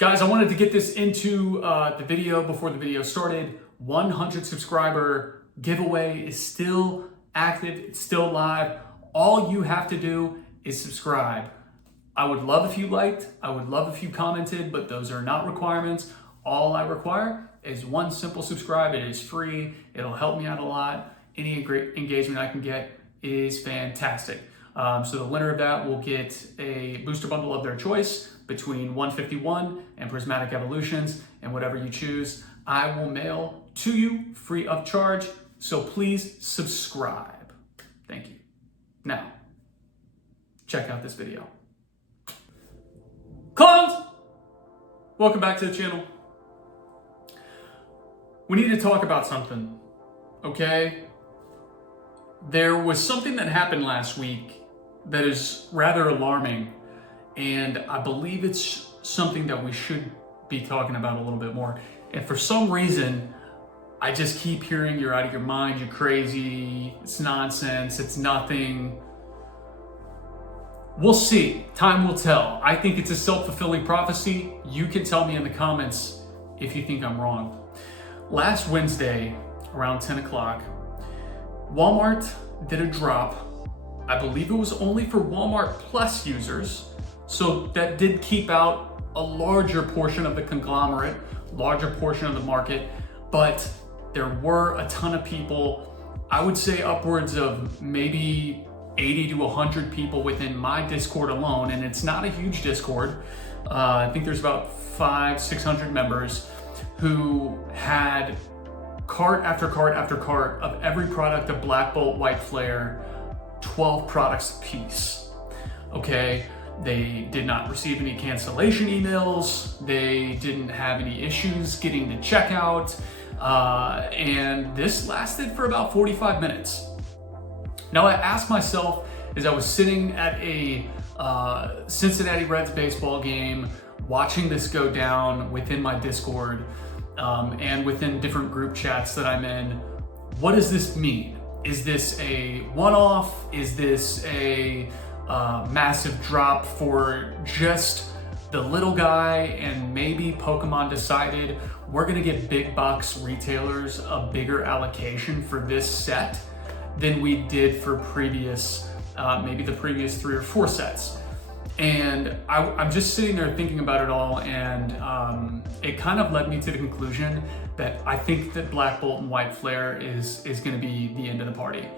Guys, I wanted to get this into the video before the video started. 100 subscriber giveaway is still active, it's still live. All you have to do is subscribe. I would love if you liked, I would love if you commented, but those are not requirements. All I require is one simple subscribe. It is free, it'll help me out a lot. Any great engagement I can get is fantastic. So the winner of that will get a booster bundle of their choice between 151 and Prismatic Evolutions, and whatever you choose, I will mail to you free of charge. So please subscribe. Thank you. Now, check out this video. Clowns! Welcome back to the channel. We need to talk about something, okay? There was something that happened last week that is rather alarming, and I believe it's something that we should be talking about a little bit more. And for some reason, I just keep hearing you're out of your mind, you're crazy, it's nonsense, it's nothing. We'll see. Time will tell. I think it's a self-fulfilling prophecy. You can tell me in the comments if you think I'm wrong. Last Wednesday, around 10 o'clock, Walmart did a drop. I believe it was only for Walmart Plus users. So that did keep out a larger portion of the conglomerate, larger portion of the market, but there were a ton of people, I would say upwards of maybe 80 to 100 people within my Discord alone, and it's not a huge Discord. I think there's about 500-600 members who had cart after cart after cart of every product of Black Bolt White Flare, 12 products a piece, okay? They did not receive any cancellation emails. They didn't have any issues getting to checkout. And this lasted for about 45 minutes. Now I asked myself as I was sitting at a Cincinnati Reds baseball game, watching this go down within my Discord and within different group chats that I'm in, what does this mean? Is this a one-off? Is this a massive drop for just the little guy, and maybe Pokemon decided we're gonna get big box retailers a bigger allocation for this set than we did for previous, maybe the previous 3 or 4 sets. And I'm just sitting there thinking about it all, and it kind of led me to the conclusion that I think that Black Bolt and White Flare is gonna be the end of the party.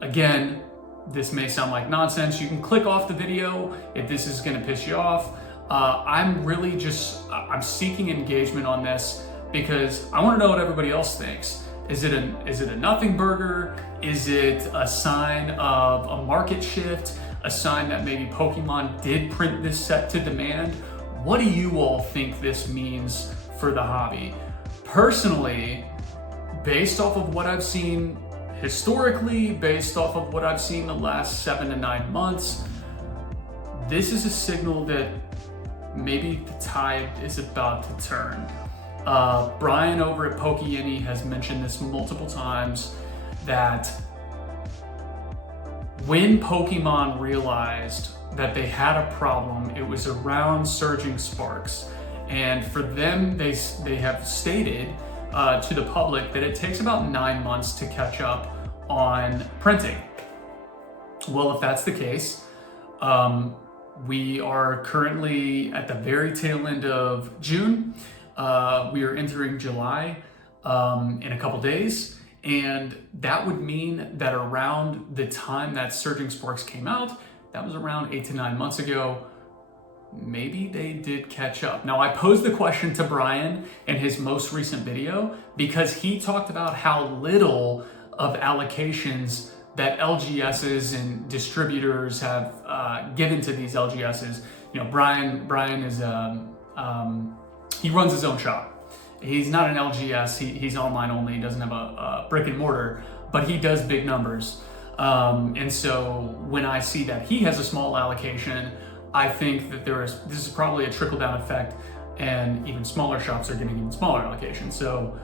Again, this may sound like nonsense. You can click off the video if this is gonna piss you off. I'm really just, I'm seeking engagement on this because I wanna know what everybody else thinks. Is it a nothing burger? Is it a sign of a market shift? A sign that maybe Pokemon did print this set to demand? What do you all think this means for the hobby? Personally, based off of what I've seen historically, based off of what I've seen the last 7 to 9 months, this is a signal that maybe the tide is about to turn. Brian over at Pokeyeni has mentioned this multiple times, that when Pokemon realized that they had a problem, it was around Surging Sparks. And for them, they have stated to the public that it takes about 9 months to catch up on printing. Well, if that's the case, we are currently at the very tail end of June. We are entering July in a couple days, and that would mean that around the time that Surging Sparks came out, that was around 8 to 9 months ago, maybe they did catch up. Now, I posed the question to Brian in his most recent video because he talked about how little of allocations that LGSs and distributors have given to these LGSs. You know, Brian is he runs his own shop. He's not an LGS, he's online only, he doesn't have a brick and mortar, but he does big numbers. And so when I see that he has a small allocation, I think that this is probably a trickle-down effect, and even smaller shops are getting even smaller allocations. So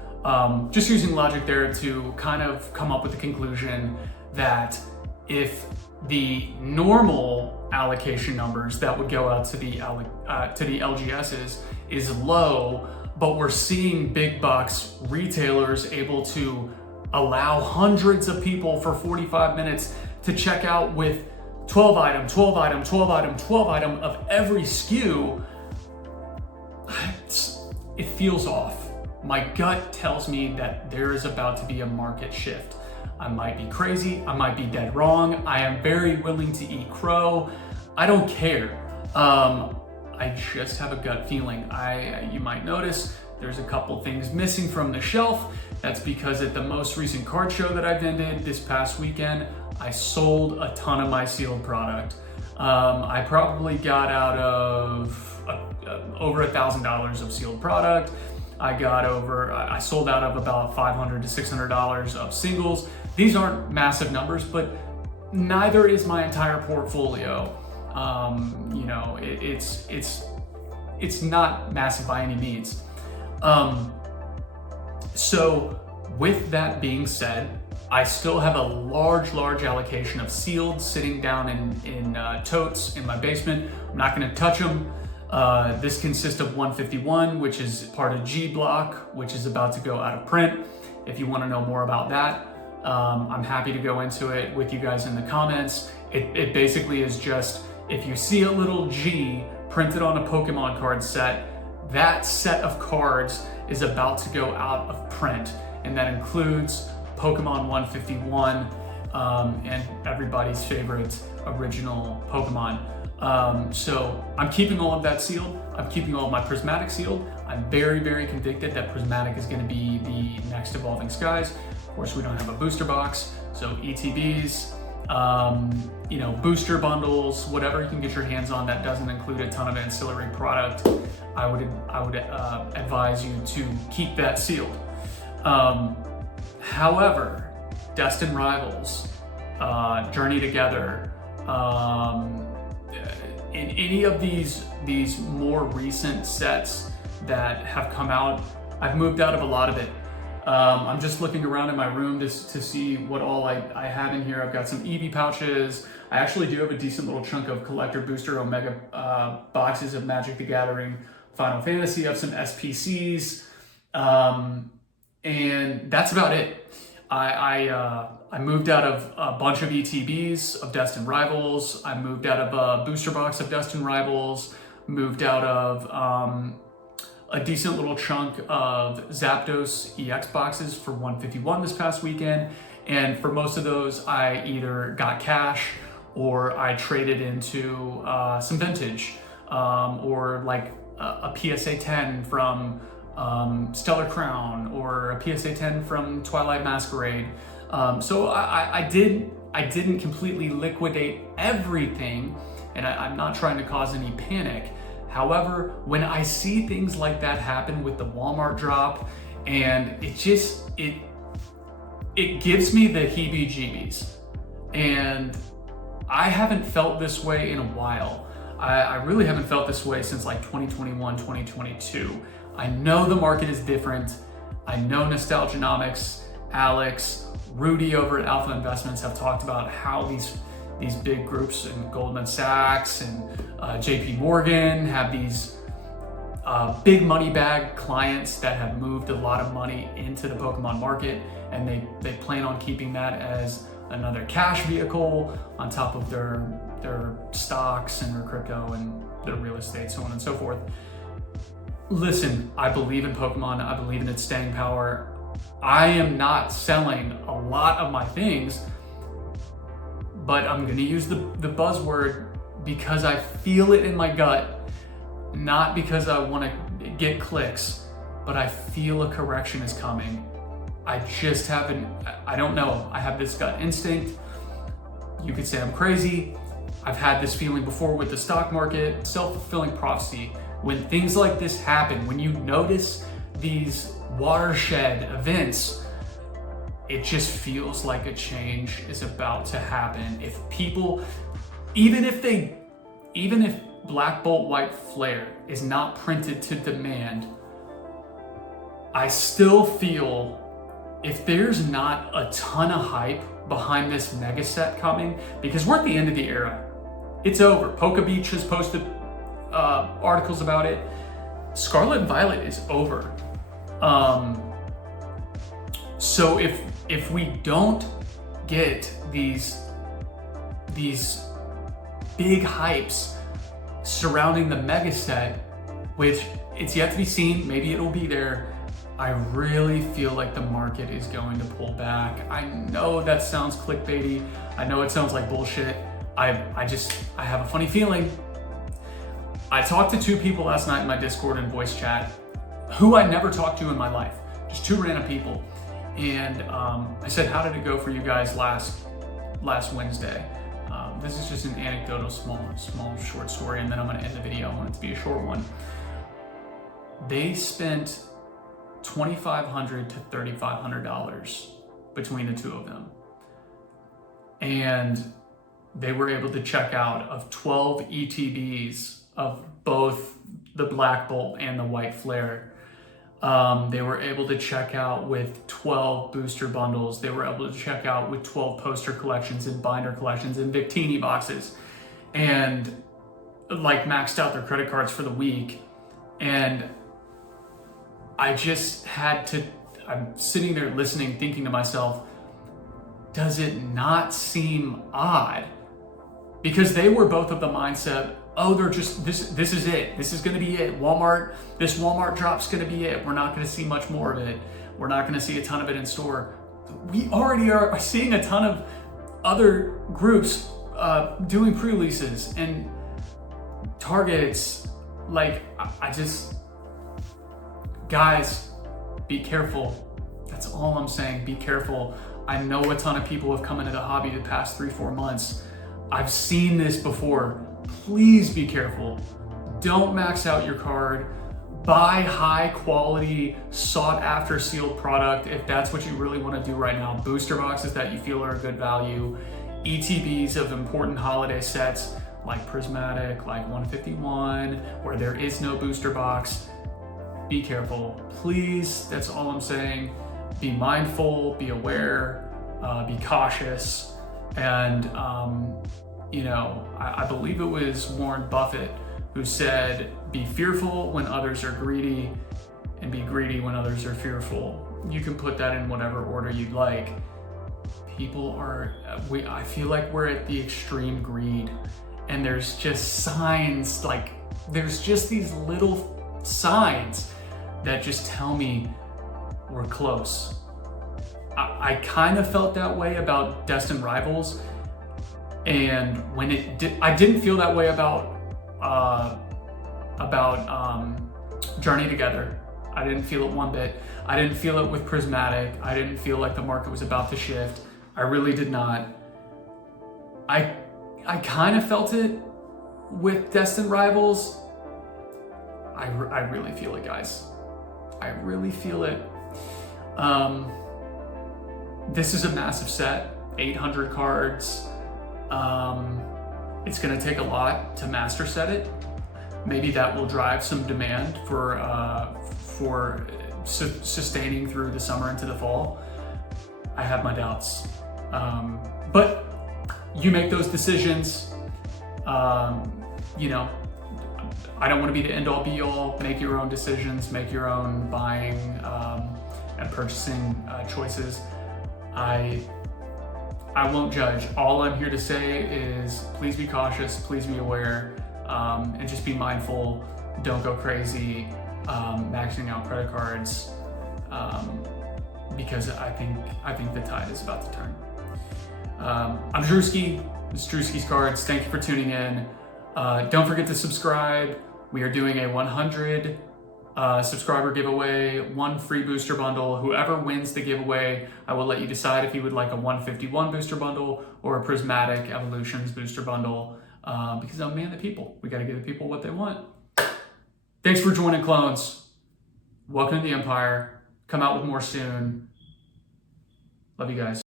just using logic there to kind of come up with the conclusion that if the normal allocation numbers that would go out to the LGSs is low, but we're seeing big bucks retailers able to allow hundreds of people for 45 minutes to check out with 12 item, 12 item, 12 item, 12 item of every SKU. It feels off. My gut tells me that there is about to be a market shift. I might be crazy, I might be dead wrong. I am very willing to eat crow. I don't care. I just have a gut feeling. You might notice there's a couple things missing from the shelf. That's because at the most recent card show that I vended this past weekend, I sold a ton of my sealed product. I probably got out of over $1,000 of sealed product. I sold out of about $500 to $600 of singles. These aren't massive numbers, but neither is my entire portfolio. It's not massive by any means. So with that being said, I still have a large allocation of sealed sitting down in totes in my basement. I'm not gonna touch them. This consists of 151, which is part of G Block, which is about to go out of print. If you wanna know more about that, I'm happy to go into it with you guys in the comments. It basically is just, if you see a little G printed on a Pokemon card set, that set of cards is about to go out of print. And that includes Pokemon 151 and everybody's favorite original Pokemon. So I'm keeping all of that sealed. I'm keeping all of my Prismatic sealed. I'm very convicted that Prismatic is going to be the next Evolving Skies. Of course, we don't have a booster box, so ETBs, booster bundles, whatever you can get your hands on that doesn't include a ton of ancillary product, I would advise you to keep that sealed. However, Destined Rivals, Journey Together, in any of these more recent sets that have come out, I've moved out of a lot of it. I'm just looking around in my room to see what all I have in here. I've got some Eevee pouches. I actually do have a decent little chunk of Collector Booster Omega boxes of Magic the Gathering, Final Fantasy. I have some SPCs, and that's about it. I moved out of a bunch of ETBs of Destined Rivals. I moved out of a booster box of Destined Rivals. Moved out of a decent little chunk of Zapdos EX boxes for 151 this past weekend. And for most of those, I either got cash or I traded into some vintage or like a PSA 10 from Stellar Crown or a PSA 10 from Twilight Masquerade. So I didn't completely liquidate everything, and I'm not trying to cause any panic. However, when I see things like that happen with the Walmart drop, and it gives me the heebie-jeebies. And I haven't felt this way in a while. I really haven't felt this way since like 2021, 2022. I know the market is different. I know Nostalgianomics, Alex, Rudy over at Alpha Investments have talked about how these big groups and Goldman Sachs and JP Morgan have these big money bag clients that have moved a lot of money into the Pokemon market, and they plan on keeping that as another cash vehicle on top of their stocks and their crypto and their real estate, so on and so forth. Listen, I believe in Pokemon. I believe in its staying power. I am not selling a lot of my things, but I'm going to use the buzzword because I feel it in my gut, not because I want to get clicks, but I feel a correction is coming. I just haven't, I don't know. I have this gut instinct. You could say I'm crazy. I've had this feeling before with the stock market. Self-fulfilling prophecy. When things like this happen, when you notice these watershed events, it just feels like a change is about to happen. If people, even if Black Bolt White Flare is not printed to demand, I still feel if there's not a ton of hype behind this mega set coming, because we're at the end of the era. It's over. Polka Beach has posted articles about it. Scarlet and Violet is over. So if we don't get these big hypes surrounding the mega set, which it's yet to be seen, maybe it'll be there, I really feel like the market is going to pull back. I know that sounds clickbaity. I know it sounds like bullshit. I have a funny feeling. I talked to 2 people last night in my Discord and voice chat who I never talked to in my life, just 2 random people. And I said, how did it go for you guys last Wednesday? This is just an anecdotal, small short story, and then I'm gonna end the video. I want it to be a short one. They spent $2,500 to $3,500 between the 2 of them. And they were able to check out of 12 ETBs of both the Black Bolt and the White Flare. They were able to check out with 12 booster bundles. They were able to check out with 12 poster collections and binder collections and Victini boxes, and like maxed out their credit cards for the week. And I just had to, I'm sitting there listening, thinking to myself, does it not seem odd? Because they were both of the mindset, oh, they're just, this is it. This is gonna be it. This Walmart drop's gonna be it. We're not gonna see much more of it. We're not gonna see a ton of it in store. We already are seeing a ton of other groups doing pre-releases, and Target's like, guys, be careful. That's all I'm saying, be careful. I know a ton of people have come into the hobby the past 3-4 months. I've seen this before. Please be careful. Don't max out your card. Buy high quality, sought after sealed product if that's what you really want to do right now. Booster boxes that you feel are a good value. ETBs of important holiday sets like Prismatic, like 151, where there is no booster box. Be careful. Please, that's all I'm saying. Be mindful, be aware, be cautious. And, I believe it was Warren Buffett who said, be fearful when others are greedy and be greedy when others are fearful. You can put that in whatever order you'd like. I feel like we're at the extreme greed, and there's just signs, like there's just these little signs that just tell me we're close. I kind of felt that way about Destined Rivals, and when I didn't feel that way about Journey Together. I didn't feel it one bit. I didn't feel it with Prismatic. I didn't feel like the market was about to shift. I really did not. I kind of felt it with Destined Rivals. I really feel it, guys. I really feel it. This is a massive set, 800 cards. It's gonna take a lot to master set it. Maybe that will drive some demand for sustaining through the summer into the fall. I have my doubts. But you make those decisions. I don't want to be the end all be all. Make your own decisions, make your own buying and purchasing choices. I won't judge. All I'm here to say is please be cautious, please be aware, and just be mindful. Don't go crazy maxing out credit cards, because I think the tide is about to turn. I'm Drewski. This is Drewski's Cards. Thank you for tuning in. Don't forget to subscribe. We are doing a 100 subscriber giveaway, 1 free booster bundle. Whoever wins the giveaway, I will let you decide if you would like a 151 booster bundle or a Prismatic Evolutions booster bundle, because I'm man the people. We got to give the people what they want. Thanks for joining, clones. Welcome to the Empire. Come out with more soon. Love you guys.